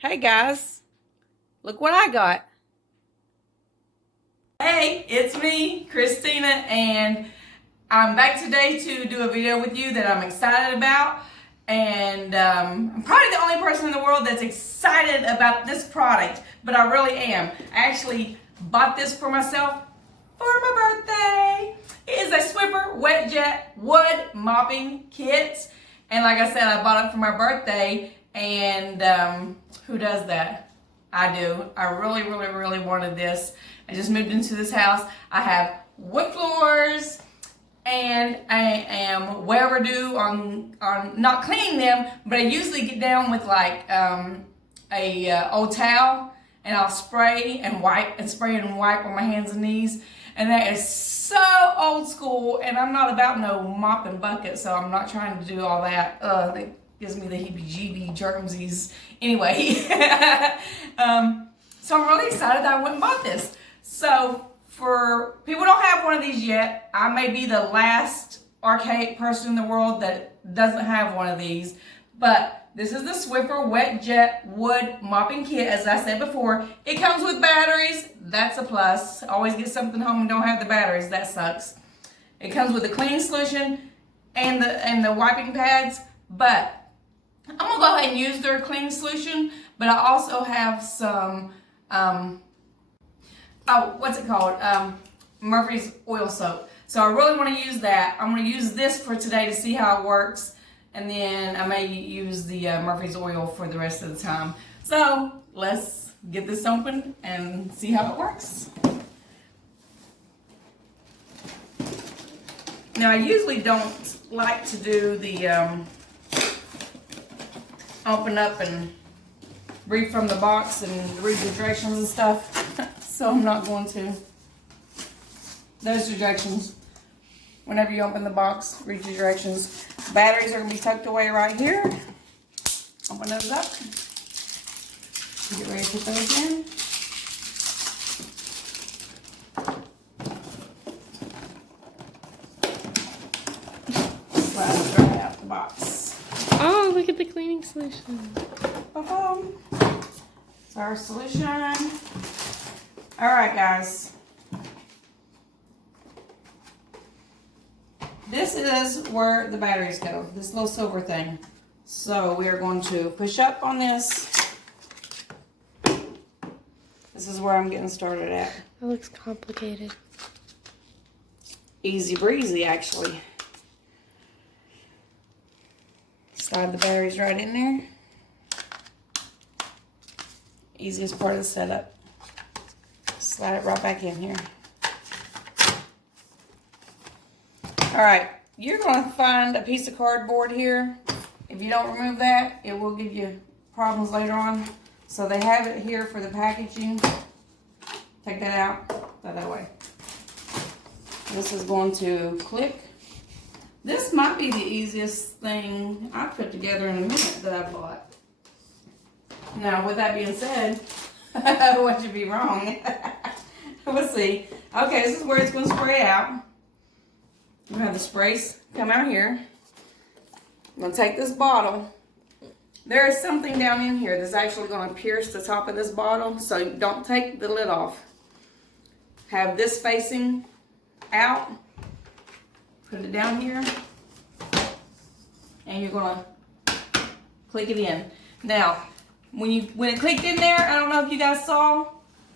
Hey guys, look what I got. Hey, it's me, Christina, and I'm back today to do a video with you that I'm excited about. And I'm probably the only person in the world that's excited about this product, but I really am. I actually bought this for myself for my birthday. It is a Swiffer Wet Jet wood mopping kit. And like I said, I bought it for my birthday. And who does that? I do. I really wanted this. I just moved into this house. I have wood floors, and I am well overdue on not cleaning them, but I usually get down with like a old towel, and I'll spray and wipe on my hands and knees. And that is so old school, and I'm not about no mopping bucket, so I'm not trying to do all that. That gives me the heebie-jeebie germsies. Anyway, so I'm really excited that I went and bought this. So for people who don't have one of these yet, I may be the last archaic person in the world that doesn't have one of these, but this is the Swiffer Wet Jet wood mopping kit. As I said before, it comes with batteries. That's a plus. Always get something home and don't have the batteries. That sucks. It comes with the cleaning solution and the wiping pads, but I'm gonna go ahead and use their cleaning solution, but I also have some, what's it called? Murphy's oil soap. So I really want to use that. I'm going to use this for today to see how it works, and then I may use the Murphy's oil for the rest of the time. So let's get this open and see how it works. Now I usually don't like to do the open up and read from the box and read the directions and stuff, so I'm not going to. Those directions, whenever you open the box, read the directions. Batteries are going to be tucked away right here. Open those up. Get ready to put those in. Slide it right out the box. Oh, look at the cleaning solution. It's our solution. Alright guys. This is where the batteries go. This little silver thing. So we are going to push up on this. This is where I'm getting started at. That looks complicated. Easy breezy actually. Slide the batteries right in there. Easiest part of the setup. Slide it right back in here. Alright, you're going to find a piece of cardboard here. If you don't remove that, it will give you problems later on. So they have it here for the packaging. Take that out, throw that away. This is going to click. This might be the easiest thing I put together in a minute that I bought. Now, with that being said, I don't want you to be wrong. We'll see. Okay, this is where it's going to spray out. We have the sprays come out here. I'm going to take this bottle. There is something down in here that's actually going to pierce the top of this bottle, so don't take the lid off. Have this facing out. Put it down here. And you're going to click it in. Now, when it clicked in there, I don't know if you guys saw,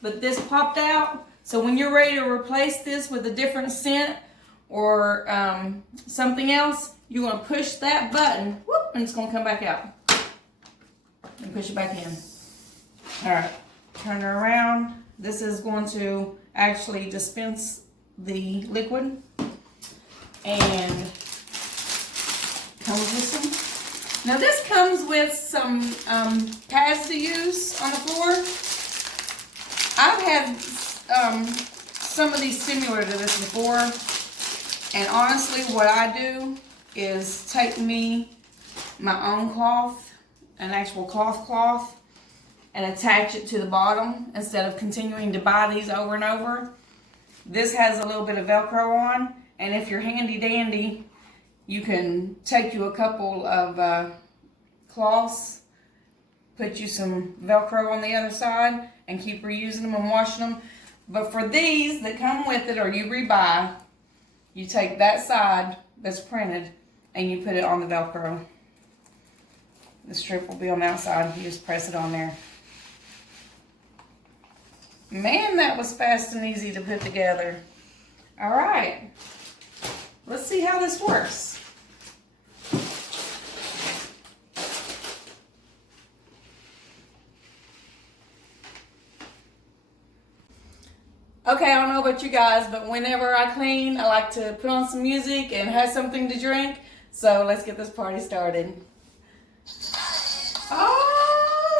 but this popped out. So when you're ready to replace this with a different scent or something else, you're going to push that button, whoop, and it's going to come back out. And push it back in. Alright, turn it around. This is going to actually dispense the liquid. And comes with some. Now this comes with some pads to use on the floor. I've had some of these similar to this before, and honestly what I do is take my own cloth, an actual cloth, and attach it to the bottom instead of continuing to buy these over and over. This has a little bit of Velcro on, and if you're handy dandy, you can take you a couple of cloths, put you some Velcro on the other side and keep reusing them and washing them. But for these that come with it or you rebuy, you take that side that's printed and you put it on the Velcro. The strip will be on the outside. You just press it on there. Man, that was fast and easy to put together. All right. Let's see how this works. Okay, I don't know about you guys, but whenever I clean, I like to put on some music and have something to drink. So let's get this party started. Oh,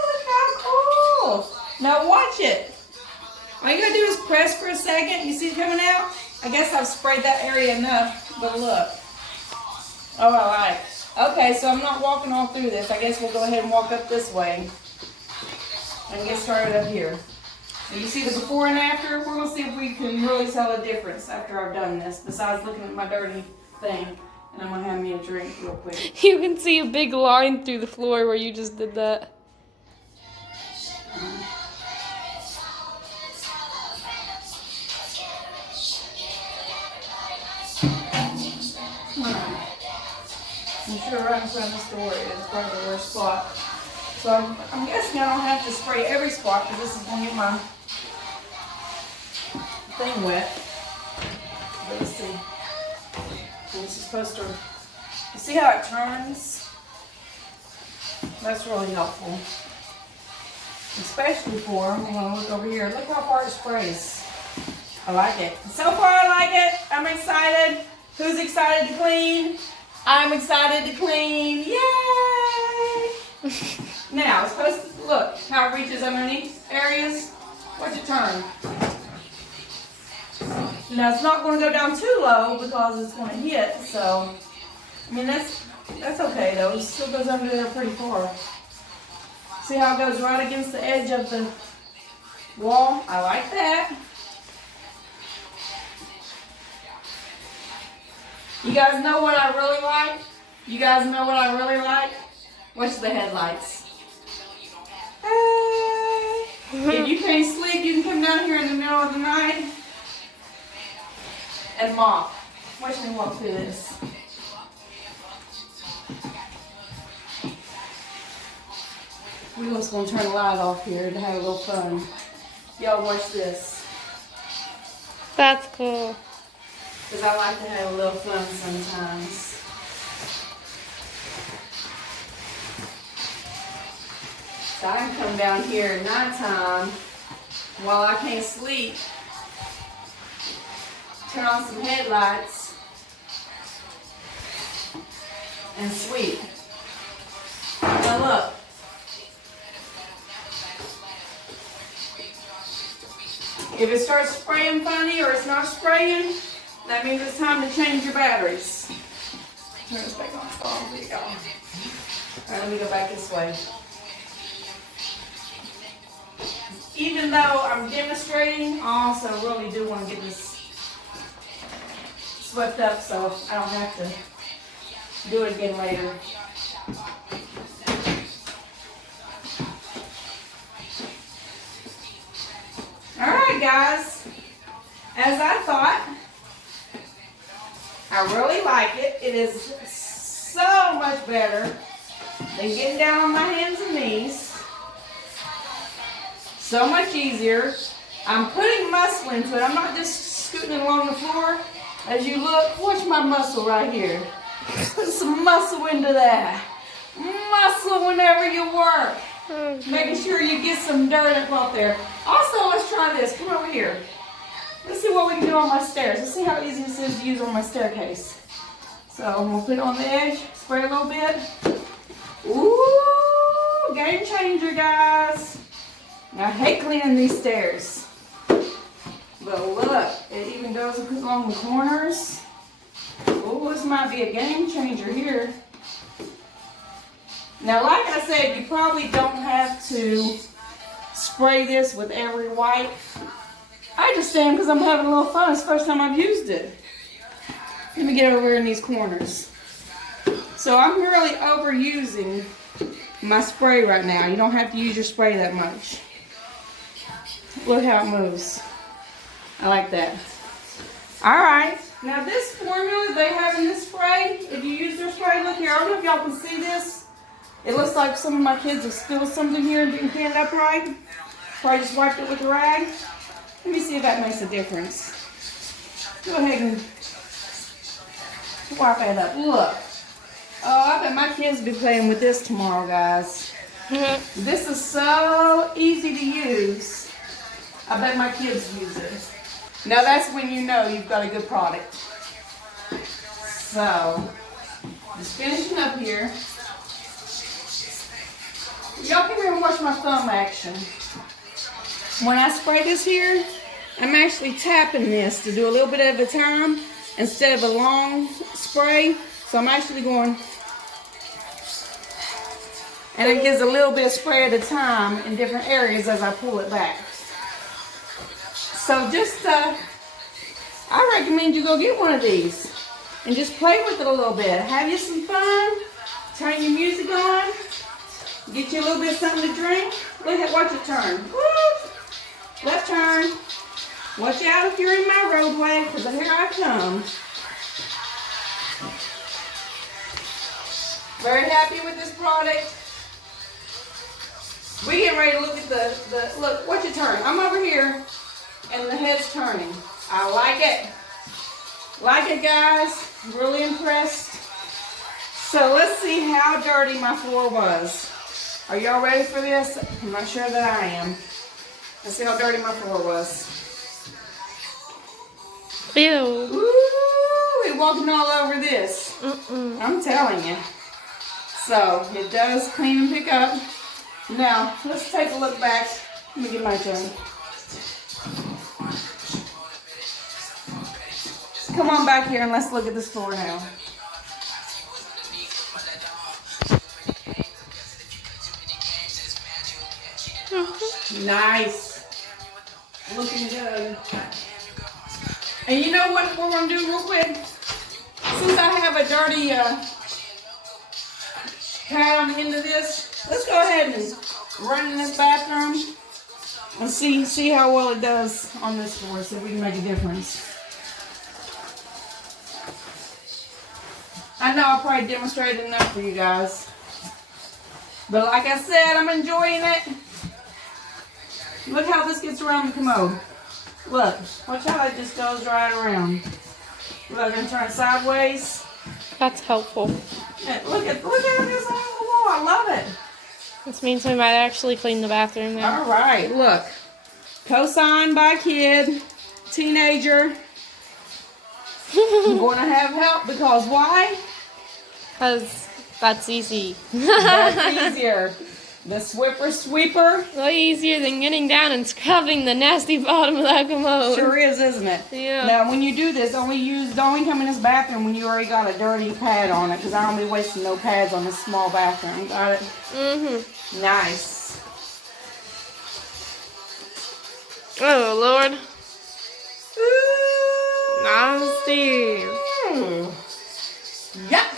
look how cool. Now watch it. All you gotta do is press for a second. You see it coming out? I guess I've sprayed that area enough, but look. Oh, I like. Okay, so I'm not walking all through this. I guess we'll go ahead and walk up this way and get started up here. So you see the before and after? We're gonna see if we can really tell a difference after I've done this, besides looking at my dirty thing. And I'm gonna have me a drink real quick. You can see a big line through the floor where you just did that. I'm sure right in front of this door is probably the worst spot. So I'm guessing I don't have to spray every spot because this is going to get my thing wet. But let's see. This is supposed to, you see how it turns? That's really helpful. Especially for, I'm going to look over here. Look how far it sprays. I like it. So far I like it. I'm excited. Who's excited to clean? I'm excited to clean. Yay! Now, it's supposed to look how it reaches underneath areas. Watch it turn. Now, it's not going to go down too low because it's going to hit. So, I mean, that's okay though. It still goes under there pretty far. See how it goes right against the edge of the wall? I like that. You guys know what I really like? You guys know what I really like? Watch the headlights. Hey. If you can't sleep, you can come down here in the middle of the night and mop. Watch me walk through this. We're just going to turn the light off here to have a little fun. Y'all watch this. That's cool. Because I like to have a little fun sometimes. So I can come down here at nighttime while I can't sleep, turn on some headlights, and sweep. Now look. If it starts spraying funny or it's not spraying, that means it's time to change your batteries. Turn this back on. Oh, there you go. All right, let me go back this way. Even though I'm demonstrating, I also really do want to get this swept up so I don't have to do it again later. All right, guys. As I thought, I really like it. It is so much better than getting down on my hands and knees. So much easier. I'm putting muscle into it. I'm not just scooting it along the floor. As you look, watch my muscle right here. Put some muscle into that. Muscle whenever you work. Making sure you get some dirt up there. Also, let's try this. Come over here. Let's see what we can do on my stairs. Let's see how easy this is to use on my staircase. So I'm going to put it on the edge, spray a little bit. Ooh, game changer, guys. I hate cleaning these stairs. But look, it even goes along the corners. Oh, this might be a game changer here. Now, like I said, you probably don't have to spray this with every wipe. I just stand because I'm having a little fun. It's the first time I've used it. Let me get over in these corners. So I'm really overusing my spray right now. You don't have to use your spray that much. Look how it moves. I like that. Alright, now this formula they have in this spray, if you use their spray, look here, I don't know if y'all can see this. It looks like some of my kids have spilled something here and didn't clean it up right. Probably just wiped it with a rag. Let me see if that makes a difference. Go ahead and wipe that up. Look. Oh, I bet my kids will be playing with this tomorrow, guys. This is so easy to use. I bet my kids use it. Now that's when you know you've got a good product. So, just finishing up here. Y'all come here and watch my thumb action. When I spray this here, I'm actually tapping this to do a little bit at a time instead of a long spray. So I'm actually going, and it gives a little bit of spray at a time in different areas as I pull it back. So just, I recommend you go get one of these and just play with it a little bit. Have you some fun, turn your music on, get you a little bit of something to drink. Look at, watch it turn. Woo! Left turn. Watch out if you're in my roadway, because here I come. Very happy with this product. We getting ready to look at the look, watch it turn. I'm over here, and the head's turning. I like it. Like it, guys. Really impressed. So let's see how dirty my floor was. Are y'all ready for this? I'm not sure that I am. Let's see how dirty my floor was. Ew. Ooh, we're walking all over this. I'm telling you. So, it does clean and pick up. Now, let's take a look back. Let me get my turn. Come on back here and let's look at this floor now. Nice. Looking good. And you know what we're going to do real quick? Since I have a dirty pad on the end of this, let's go ahead and run in this bathroom and see how well it does on this floor, so we can make a difference. I know I probably demonstrated enough for you guys. But like I said, I'm enjoying it. Look how this gets around the commode. Look, watch how it just goes right around. Look, and turn sideways. That's helpful. Yeah, look at this on the wall. I love it. This means we might actually clean the bathroom now. All right, look. Co-signed by kid, teenager. I'm going to have help because why? Because that's easy. That's easier. The Swiffer sweeper. Way easier than getting down and scrubbing the nasty bottom of that commode. Sure is, isn't it? Yeah. Now, when you do this, only come in this bathroom when you already got a dirty pad on it, because I don't be wasting no pads on this small bathroom. Got it? Mm-hmm. Nice. Oh, Lord. Ooh. Nasty. Yuck.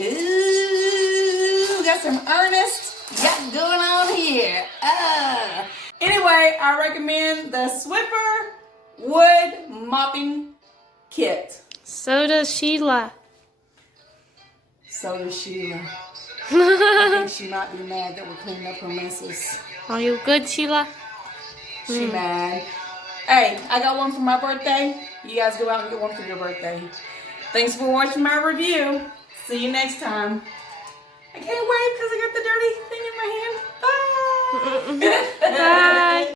Ooh, got some earnest yuck going on here. Anyway, I recommend the Swiffer Wood Mopping Kit. So does Sheila. So does she. I think she might be mad that we're cleaning up her messes. Are you good, Sheila? She mad. Hey, I got one for my birthday. You guys go out and get one for your birthday. Thanks for watching my review. See you next time. I can't wait because I got the dirty thing in my hand. Bye. Bye.